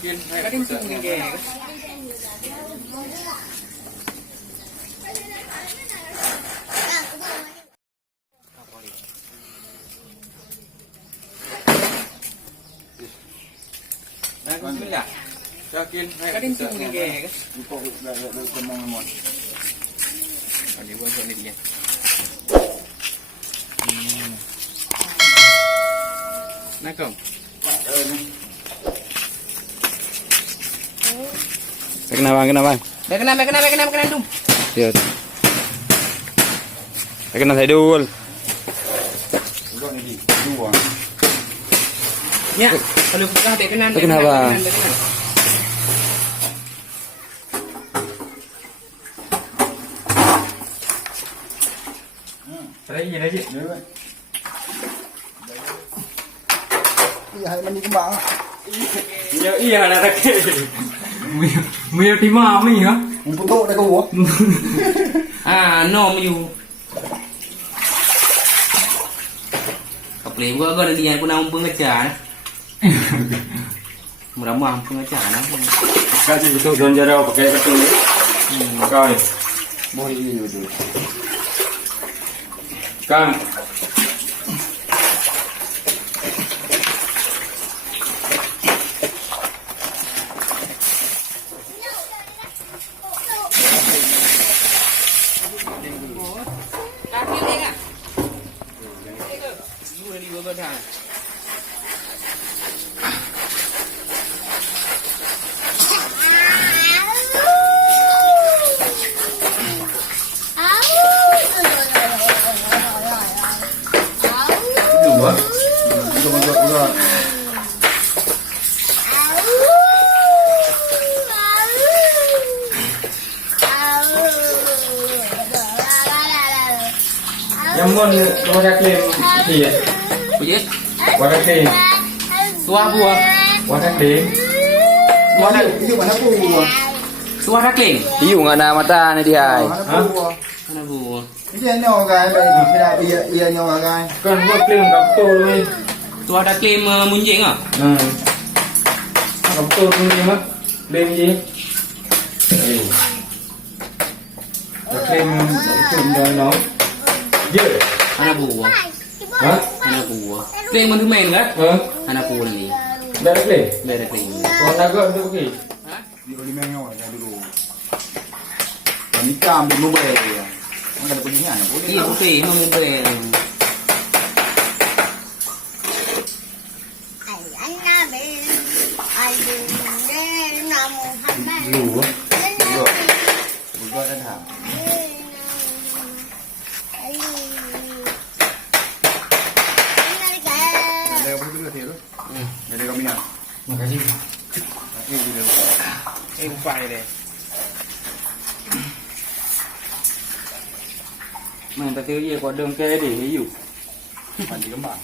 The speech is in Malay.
Yakin? Kan itu mungkin Bismillah. Yakin? Kan itu mungkin Buka dah semang mon. Ada buat ni dia. Nak kau? Kenapa? Kena dum. Yes. Kena saya dulu. Buka ni dua. Ya, kalau buka dia kena. Kenapa? Try je lagi. Iya, hai mandi kembang. Iya nak tak. Mio timah mi ha. Umputok dah kau. No mio. Kapli gua ada lian pun nama pengajar. Meramah pengajar nah. Kasih betul don jarau pakai betul. Kau ni. Boleh ini betul. Kan. Kaki dia kan? Dua ni gua dah. Dua. Dua. Yang mon wadah klaim iya. Puji. Wadah klaim. Tua buah. Wadah klaim. Wadah. Itu mana buah? Tua dah keng. Iyo nga na mata ni dihay. Mana buah? Mana buah? Iya nyawa kan, baik. Iya nyawa kan. Kan buat klaim kaptul ni. Tua dah klaim munjing ah. Kaptul ni mah. Klaim je. Klaim itu dah no. Je. Mana buah? Ha? Mana buah? Klaim mana main kan? Mana buah ni? Dah klaim. Dah klaim. Kau nak ke tu okey. Di oli menyawa dah dulu. Nikah ambil mobil dia. Mana ada punya ni? Iya, putih, membel. Lu. Buat dah dah. Ada apa tu dia tu? Ada kami nak. Makasih. Upay deh. Mình ta tiêu gì có đường kê để hiểu. Mandi kembang.